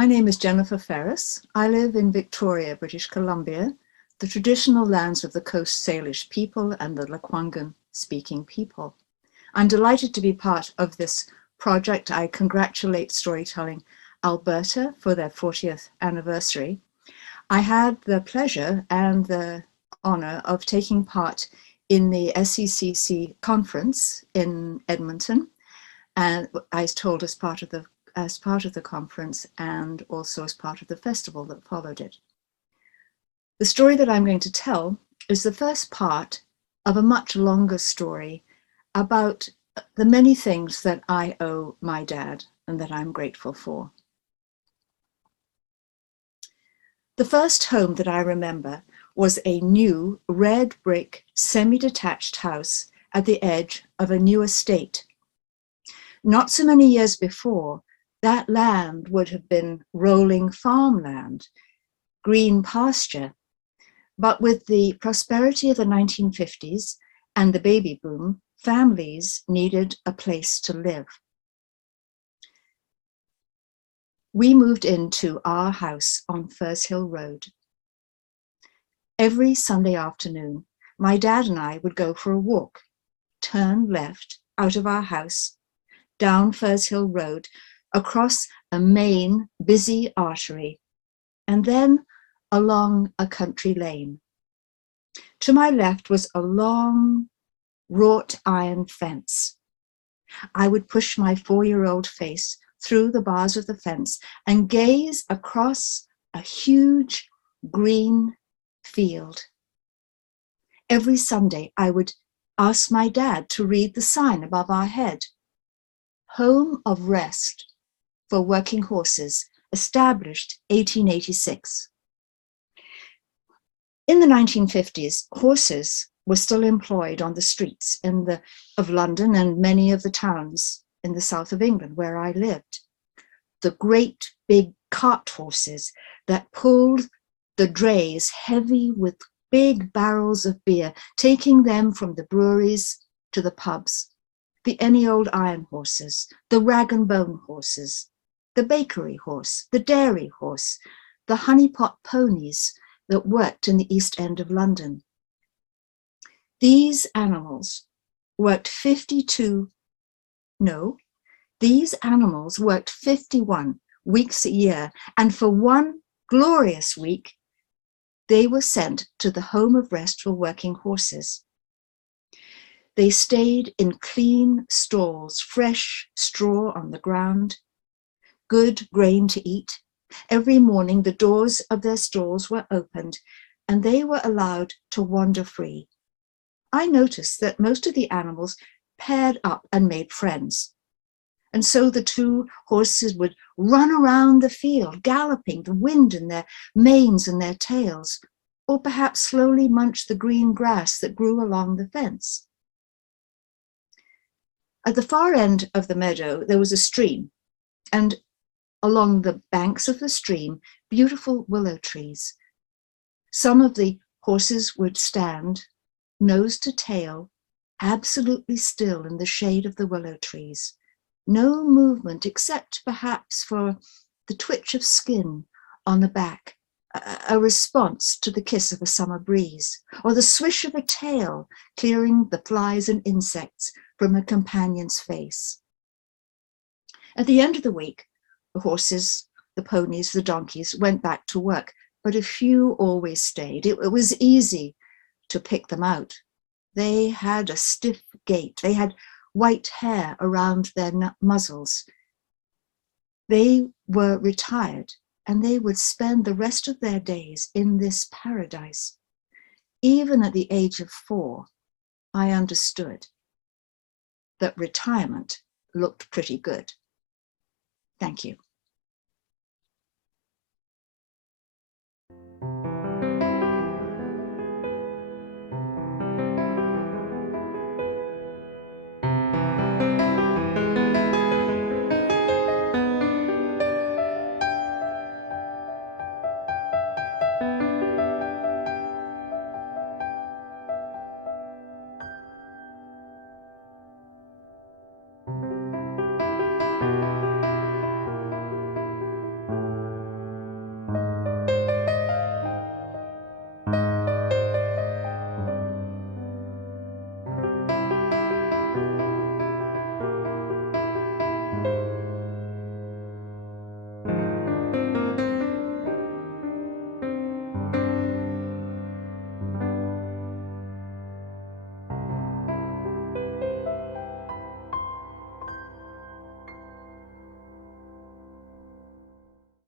My name is Jennifer Ferris. I live in Victoria, British Columbia, the traditional lands of the Coast Salish people and the Lekwungen speaking people. I'm delighted to be part of this project. I congratulate Storytelling Alberta for their 40th anniversary. I had the pleasure and the honor of taking part in the SECC conference in Edmonton, and I was told as part of the conference and also as part of the festival that followed it. The story that I'm going to tell is the first part of a much longer story about the many things that I owe my dad and that I'm grateful for. The first home that I remember was a new red brick semi-detached house at the edge of a new estate. Not so many years before, that land would have been rolling farmland, green pasture. But with the prosperity of the 1950s and the baby boom, families needed a place to live. We moved into our house on Firs Hill Road. Every Sunday afternoon, my dad and I would go for a walk, turn left out of our house, down Firs Hill Road, across a main busy artery, and then along a country lane. To my left was a long wrought iron fence. I would push my 4-year-old face through the bars of the fence and gaze across a huge green field. Every Sunday, I would ask my dad to read the sign above our head, Home of Rest for Working Horses, established 1886. In the 1950s, horses were still employed on the streets of London and many of the towns in the south of England where I lived. The great big cart horses that pulled the drays heavy with big barrels of beer, taking them from the breweries to the pubs. The any old iron horses, the rag and bone horses, the bakery horse, the dairy horse, the honeypot ponies that worked in the East End of London. These animals worked 51 weeks a year, and for one glorious week, they were sent to the Home of Rest for Working Horses. They stayed in clean stalls, fresh straw on the ground, good grain to eat. Every morning, the doors of their stalls were opened and they were allowed to wander free. I noticed that most of the animals paired up and made friends. And so the two horses would run around the field, galloping, the wind in their manes and their tails, or perhaps slowly munch the green grass that grew along the fence. At the far end of the meadow, there was a stream, and along the banks of the stream, beautiful willow trees. Some of the horses would stand, nose to tail, absolutely still in the shade of the willow trees. No movement except perhaps for the twitch of skin on the back, a response to the kiss of a summer breeze, or the swish of a tail clearing the flies and insects from a companion's face. At the end of the week, the horses, the ponies, the donkeys went back to work, but a few always stayed. It was easy to pick them out. They had a stiff gait. They had white hair around their muzzles. They were retired, and they would spend the rest of their days in this paradise. Even at the age of 4, I understood that retirement looked pretty good. Thank you.